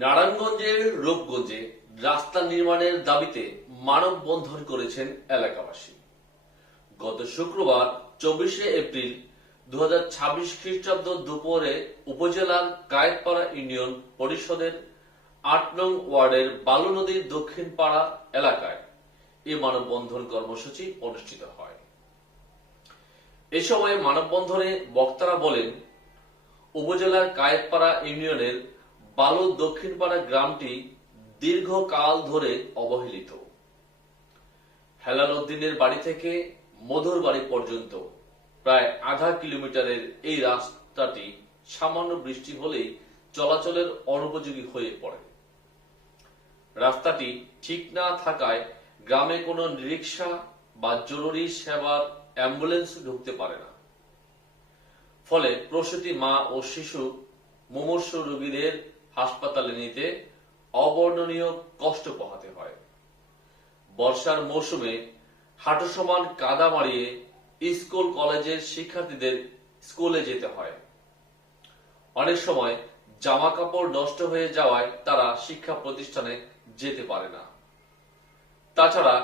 নারায়ণগঞ্জের রূপগঞ্জে রাস্তা নির্মাণের দাবিতে মানববন্ধন করেছেন এলাকাবাসী। গত শুক্রবার 24শে এপ্রিল 2026 খ্রিস্টাব্দ দুপুরে উপজেলার কায়েতপাড়া ইউনিয়ন পরিষদের 8 নং ওয়ার্ডের বালু নদীর দক্ষিণ পাড়া এলাকায় এই মানববন্ধন কর্মসূচি অনুষ্ঠিত হয়। এ সময় মানববন্ধনে বক্তারা বলেন, উপজেলার কায়েতপাড়া ইউনিয়নের বালু দক্ষিণপাড়া গ্রামটি দীর্ঘকাল ধরে অবহেলিত। হেলাল উদ্দিনের বাড়ি থেকে মধুর বাড়ি পর্যন্ত প্রায় আধা কিলোমিটারের এই রাস্তাটি সামান্য বৃষ্টি হলেই চলাচলের অনুপযোগী হয়ে পড়ে। রাস্তাটি ঠিক না থাকায় গ্রামে কোনো রিক্সা বা জরুরি সেবার অ্যাম্বুলেন্স ঢুকতে পারে না। ফলে প্রসূতি মা ও শিশু মুমূর্ষু রোগীদের হাসপাতালে নিতে অবর্ণনীয় কষ্ট পোহাতে হয়। বর্ষার মৌসুমে হাঁটু সমান কাদা মারিয়ে স্কুল কলেজের শিক্ষার্থীদের স্কুলে যেতে হয়। অনেক সময় জামা কাপড় নষ্ট হয়ে যাওয়ায় তারা শিক্ষা প্রতিষ্ঠানে যেতে পারে না। তাছাড়া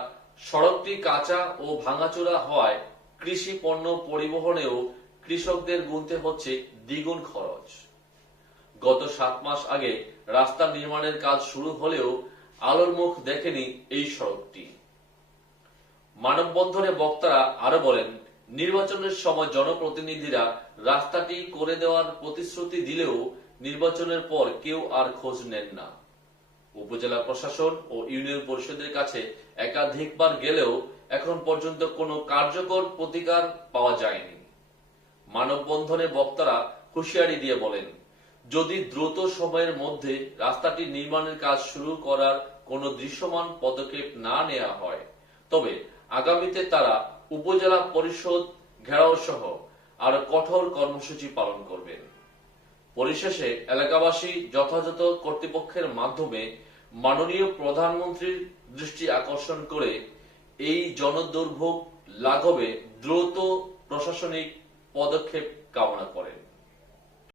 সড়কটি কাঁচা ও ভাঙাচোরা হওয়ায় কৃষি পণ্য পরিবহনেও কৃষকদের গুনতে হচ্ছে দ্বিগুণ খরচ। গত 7 মাস আগে রাস্তা নির্মাণের কাজ শুরু হলেও আলোর মুখ দেখেনি এই সড়কটি। মানববন্ধনে বক্তারা আরো বলেন, নির্বাচনের সময় জনপ্রতিনিধিরা রাস্তাটি করে দেওয়ার প্রতিশ্রুতি দিলেও নির্বাচনের পর কেউ আর খোঁজ নেন না। উপজেলা প্রশাসন ও ইউনিয়ন পরিষদের কাছে একাধিকবার গেলেও এখন পর্যন্ত কোনো কার্যকর প্রতিকার পাওয়া যায়নি। মানববন্ধনে বক্তারা হুঁশিয়ারি দিয়ে বলেন, যদি দ্রুত সময়ের মধ্যে রাস্তাটি নির্মাণের কাজ শুরু করার কোনো দৃশ্যমান পদক্ষেপ না নেওয়া হয় তবে আগামীতে তারা উপজেলা পরিষদ ঘেরাও সহ আরো কঠোর কর্মসূচি পালন করবেন। পরিশেষে এলাকাবাসী যথাযথ কর্তৃপক্ষের মাধ্যমে মাননীয় প্রধানমন্ত্রীর দৃষ্টি আকর্ষণ করে এই জনদুর্ভোগ লাঘবে দ্রুত প্রশাসনিক পদক্ষেপ কামনা করেন।